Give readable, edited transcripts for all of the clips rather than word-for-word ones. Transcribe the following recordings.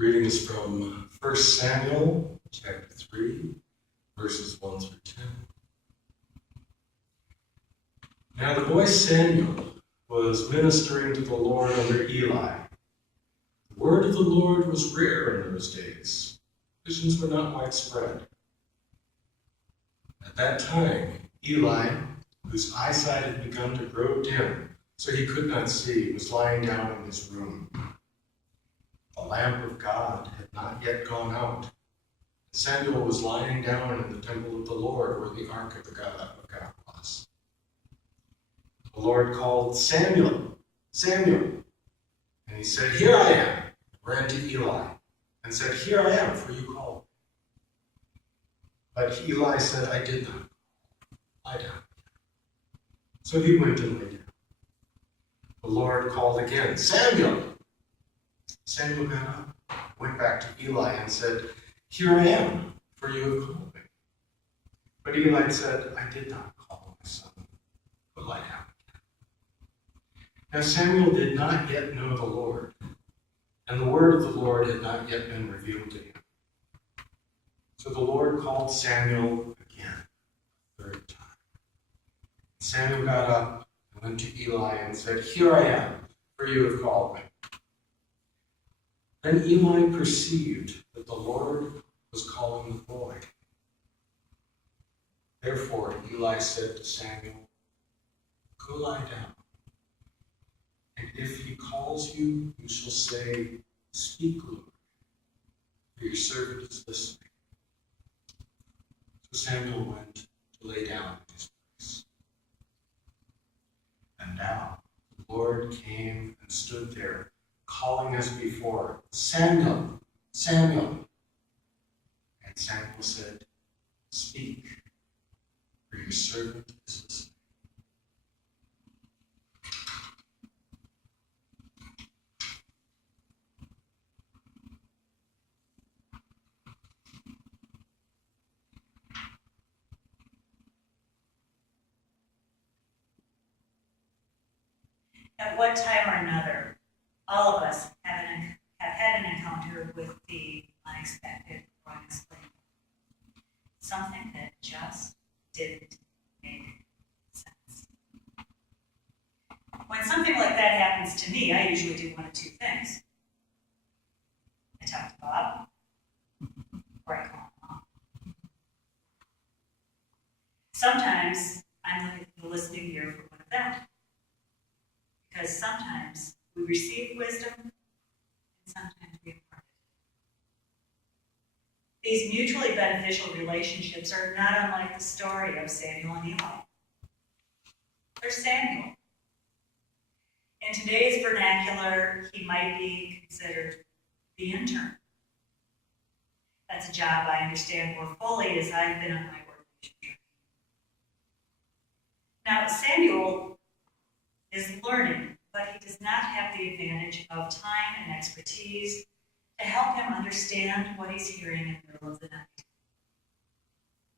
Reading is from 1 Samuel chapter 3, verses 1 through 10. Now the boy Samuel was ministering to the Lord under Eli. The word of the Lord was rare in those days. Visions were not widespread. At that time, Eli, whose eyesight had begun to grow dim, so he could not see, was lying down in his room. The lamp of God had not yet gone out. Samuel was lying down in the temple of the Lord where the ark of God was. The Lord called, Samuel, Samuel. And he said, Here I am. Ran to Eli and said, Here I am, for you called. But Eli said, I did not. Lie down. So he went and lay down. The Lord called again, Samuel. Samuel got up, went back to Eli and said, Here I am, for you have called me. But Eli said, I did not call my son, but lie down. Now Samuel did not yet know the Lord, and the word of the Lord had not yet been revealed to him. So the Lord called Samuel again, a third time. Samuel got up and went to Eli and said, Here I am, for you have called me. Then Eli perceived that the Lord was calling the boy. Therefore Eli said to Samuel, Go lie down. And if he calls you, you shall say, Speak, Lord, for your servant is listening. So Samuel went to lay down in his place. And now the Lord came and stood there, calling as before, Samuel, Samuel. And Samuel said, Speak, for your servant is listening. At one time or another, all of us have had an encounter with the unexpected or unexplained. Something that just didn't make sense. When something like that happens to me, I usually do one of two things. I talk to Bob, or I call Mom. Sometimes I'm the listening ear for one of them. Because sometimes we receive wisdom, and sometimes we impart it. These mutually beneficial relationships are not unlike the story of Samuel and Eli. There's Samuel. In today's vernacular, he might be considered the intern. That's a job I understand more fully as I've been on my ordination journey. Now, Samuel is learning, but he does not have the advantage of time and expertise to help him understand what he's hearing in the middle of the night.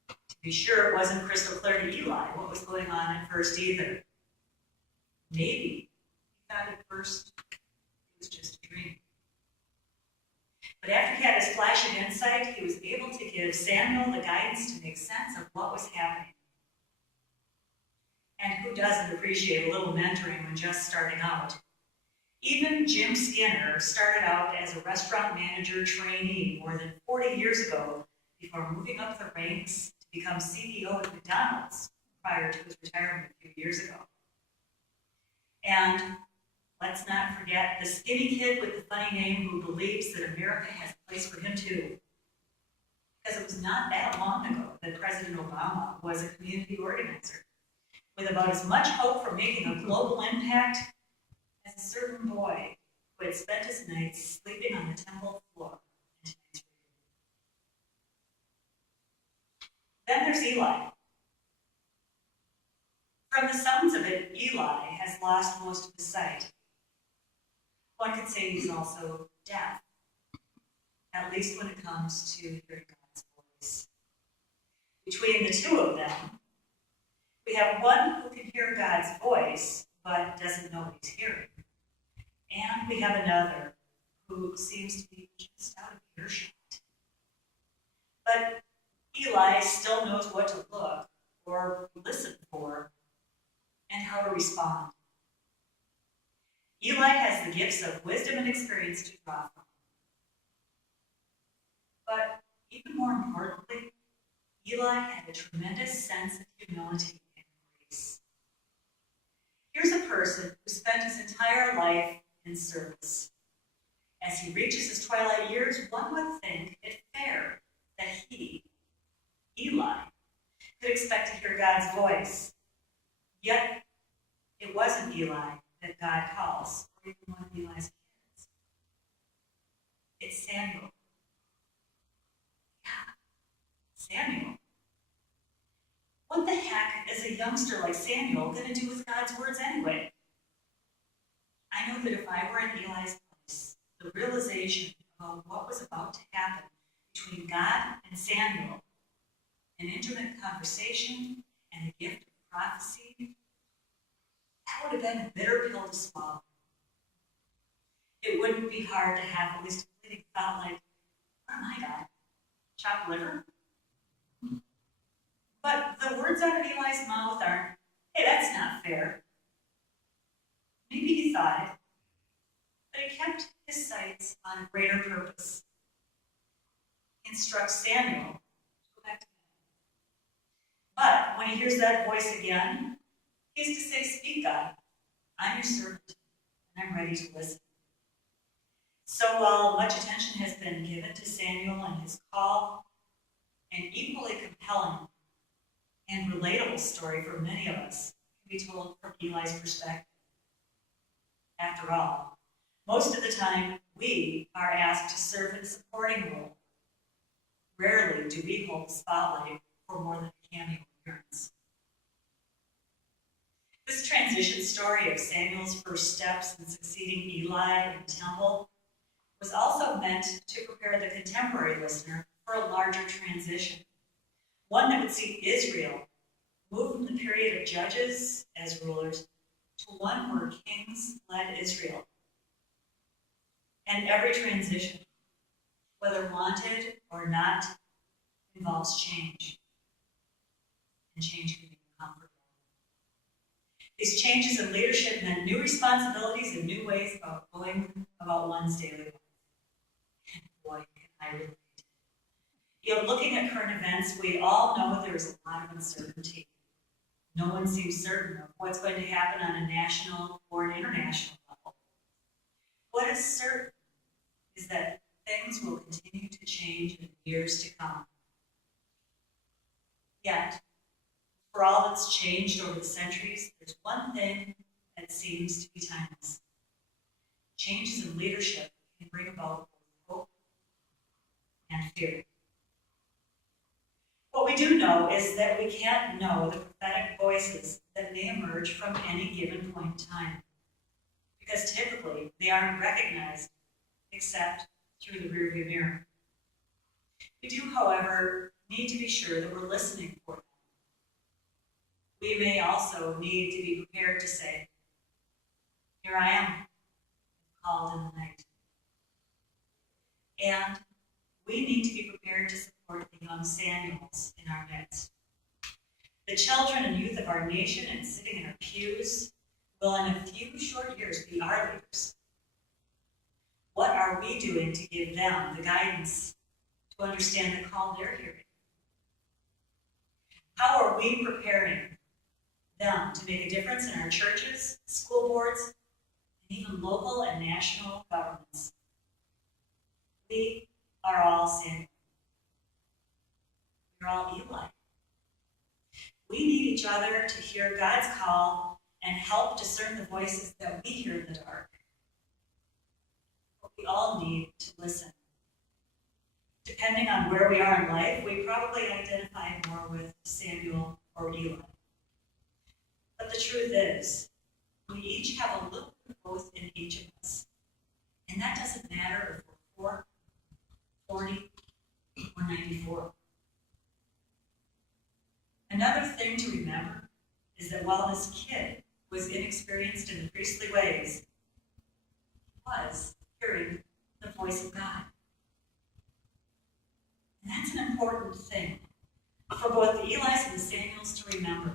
To be sure, it wasn't crystal clear to Eli what was going on at first either. Maybe he thought at first it was just a dream. But after he had his flash of insight, he was able to give Samuel the guidance to make sense of what was happening. And who doesn't appreciate a little mentoring when just starting out? Even Jim Skinner started out as a restaurant manager trainee more than 40 years ago before moving up the ranks to become CEO at McDonald's prior to his retirement a few years ago. And let's not forget the skinny kid with the funny name who believes that America has a place for him too. Because it was not that long ago that President Obama was a community organizer, with about as much hope for making a global impact as a certain boy who had spent his nights sleeping on the temple floor in tonight's reading. Then there's Eli. From the sounds of it, Eli has lost most of his sight. One could say he's also deaf, at least when it comes to hearing God's voice. Between the two of them, we have one who can hear God's voice, but doesn't know what he's hearing. And we have another who seems to be just out of earshot. But Eli still knows what to look or listen for and how to respond. Eli has the gifts of wisdom and experience to draw from. But even more importantly, Eli had a tremendous sense of humility and grace. Here's a person who spent his entire life in service. As he reaches his twilight years, one would think it fair that he, Eli, could expect to hear God's voice. Yet, it wasn't Eli that God calls, or even one of Eli's kids. It's Samuel. Yeah, Samuel. What the heck is a youngster like Samuel going to do with God's words anyway? I know that if I were in Eli's place, the realization of what was about to happen between God and Samuel, an intimate conversation and the gift of prophecy, that would have been a bitter pill to swallow. It wouldn't be hard to have at least a fleeting thought like, what am I, God? Chopped liver? But the words out of Eli's mouth aren't, hey, that's not fair. Maybe he thought it, but he kept his sights on a greater purpose. He instructs Samuel to go back to bed. But when he hears that voice again, he is to say, speak, God. I'm your servant, and I'm ready to listen. So while much attention has been given to Samuel and his call, an equally compelling and relatable story for many of us can be told from Eli's perspective. After all, most of the time we are asked to serve in a supporting role. Rarely do we hold the spotlight for more than a cameo appearance. This transition story of Samuel's first steps in succeeding Eli in the temple was also meant to prepare the contemporary listener for a larger transition, one that would see Israel move from the period of judges as rulers to one where kings led Israel. And every transition, whether wanted or not, involves change. And change can be uncomfortable. These changes in leadership meant new responsibilities and new ways of going about one's daily life. And boy, can I relate. Looking at current events, we all know there is a lot of uncertainty. No one seems certain of what's going to happen on a national or an international level. What is certain is that things will continue to change in years to come. Yet, for all that's changed over the centuries, there's one thing that seems to be timeless. Changes in leadership can bring about both hope and fear. What we do know is that we can't know the prophetic voices that may emerge from any given point in time, because typically they aren't recognized except through the rearview mirror. We do, however, need to be sure that we're listening for them. We may also need to be prepared to say, here I am, called in the night. And we need to be prepared to support the young Samuels in our midst. The children and youth of our nation and sitting in our pews will in a few short years be our leaders. What are we doing to give them the guidance to understand the call they're hearing? How are we preparing them to make a difference in our churches, school boards, and even local and national governments? We are all Samuel. We're all Eli. We need each other to hear God's call and help discern the voices that we hear in the dark. But we all need to listen. Depending on where we are in life, we probably identify more with Samuel or Eli. But the truth is, we each have a little bit of both in each of us. And that doesn't matter if we're 4, 40, or 94. Another thing to remember is that while this kid was inexperienced in the priestly ways, he was hearing the voice of God. important thing for both the Elis and the Samuels to remember.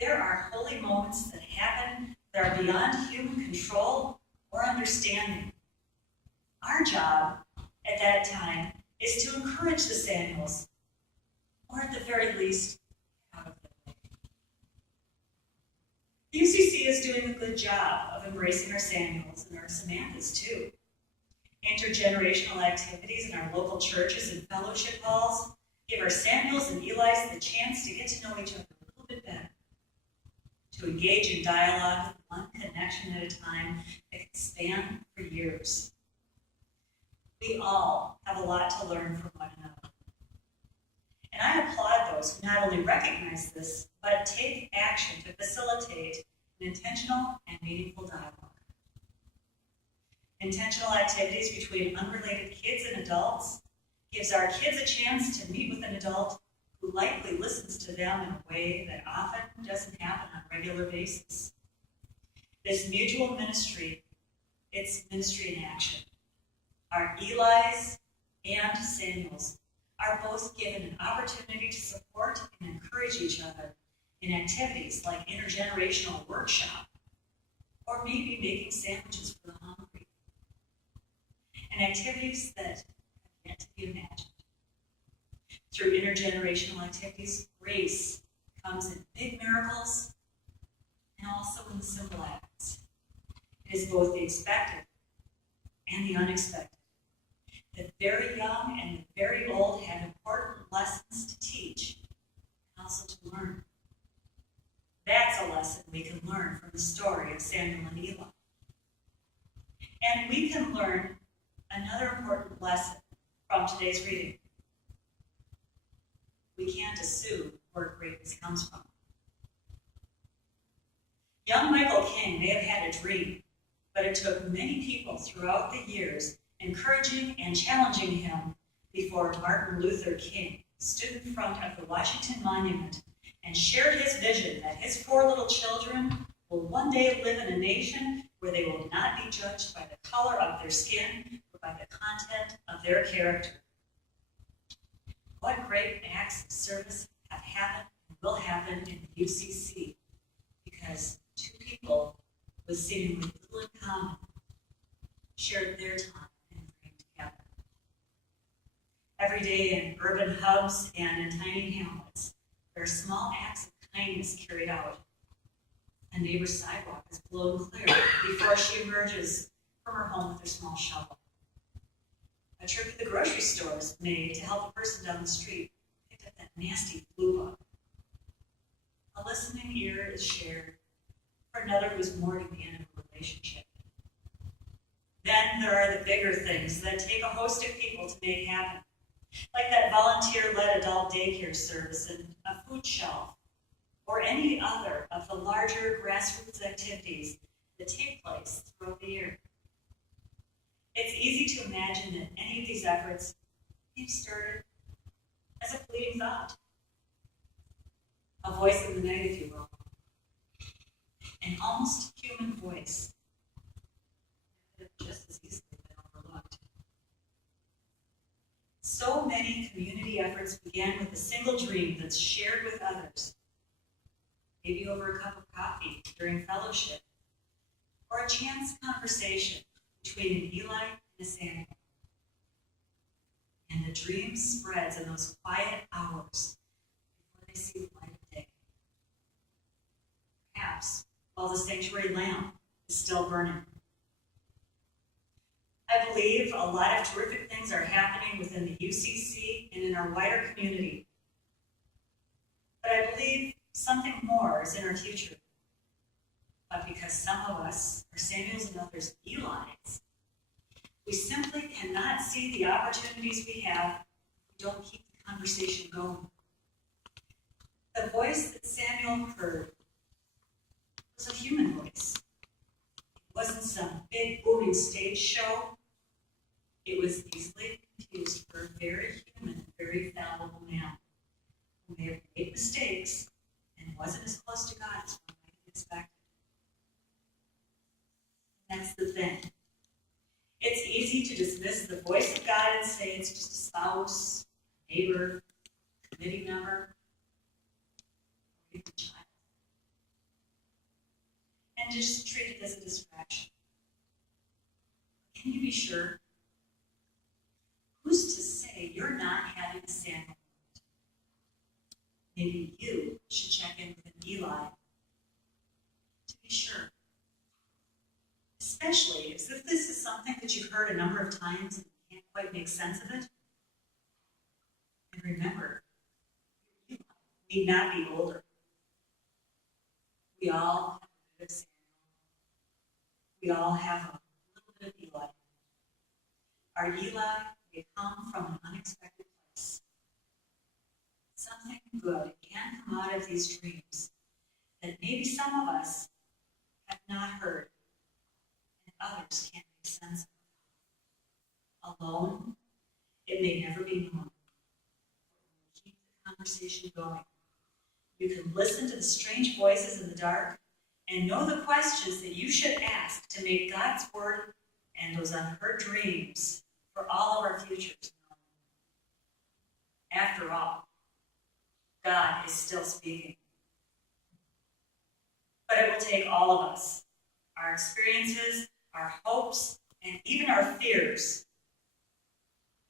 There are holy moments that happen that are beyond human control or understanding. Our job at that time is to encourage the Samuels, or at the very least, out of their way. UCC is doing a good job of embracing our Samuels and our Samanthas too. Intergenerational activities in our local churches and fellowship halls give our Samuels and Elis the chance to get to know each other a little bit better, to engage in dialogue with one connection at a time that can span for years. We all have a lot to learn from one another. And I applaud those who not only recognize this, but take action to facilitate an intentional and meaningful dialogue. Intentional activities between unrelated kids and adults gives our kids a chance to meet with an adult who likely listens to them in a way that often doesn't happen on a regular basis. This mutual ministry, it's ministry in action. Our Elis and Samuels are both given an opportunity to support and encourage each other in activities like intergenerational workshop, or maybe making sandwiches for the hungry, and activities that have yet to be imagined. Through intergenerational activities, grace comes in big miracles and also in the simple acts. It is both the expected and the unexpected. The very young and the very old have important lessons to teach and also to learn. That's a lesson we can learn from the story of Samuel and Eli. And we can learn another important lesson from today's reading. We can't assume where greatness comes from. Young Michael King may have had a dream, but it took many people throughout the years encouraging and challenging him before Martin Luther King stood in front of the Washington Monument and shared his vision that his 4 little children will one day live in a nation where they will not be judged by the color of their skin, but by the content of their character. What great acts of service have happened and will happen in the UCC because 2 people with seemingly little in common shared their time and praying together. Every day in urban hubs and in tiny hamlets, there are small acts of kindness carried out. A neighbor's sidewalk is blown clear before she emerges from her home with her small shovel. A trip to the grocery store is made to help a person down the street pick up that nasty flu bug. A listening ear is shared for another who's mourning the end of a relationship. Then there are the bigger things that take a host of people to make happen, like that volunteer-led adult daycare service and a food shelf, or any other of the larger grassroots activities that take place throughout the year. It's easy to imagine that any of these efforts may have started as a fleeting thought, a voice in the night, if you will, an almost human voice that just as easily been overlooked. So many community efforts began with a single dream that's shared with others, maybe over a cup of coffee during fellowship, or a chance conversation between an Eli and a Samuel. And the dream spreads in those quiet hours before they see the light of day. Perhaps while the sanctuary lamp is still burning. I believe a lot of terrific things are happening within the UCC and in our wider community. But I believe something more is in our future. But because some of us are Samuels and others Elis, we simply cannot see the opportunities we have if we don't keep the conversation going. The voice that Samuel heard was a human voice. It wasn't some big booming stage show. It was easily confused for a very human, very fallible man who may have made mistakes and wasn't as close to God as one might have expected. That's the thing. It's easy to dismiss the voice of God and say it's just a spouse, neighbor, committee member, or even a child. And just treat it as a distraction. Can you be sure? Who's to say you're not having a Samuel moment? Maybe you should check in with an Eli to be sure. Especially if this is something that you've heard a number of times and can't quite make sense of it. And remember, you need not be older. We all have a bit of Samuel. We all have a little bit of Eli. Our Eli may come from an unexpected place. Something good can come out of these dreams that maybe some of us have not heard and others can't make sense of. Alone, it may never be known. Keep the conversation going. You can listen to the strange voices in the dark and know the questions that you should ask to make God's word and those unheard dreams for all of our futures known. After all, God is still speaking. But it will take all of us, our experiences, our hopes, and even our fears.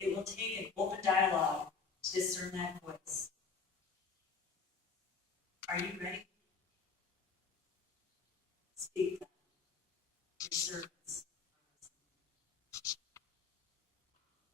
It will take an open dialogue to discern that voice. Are you ready?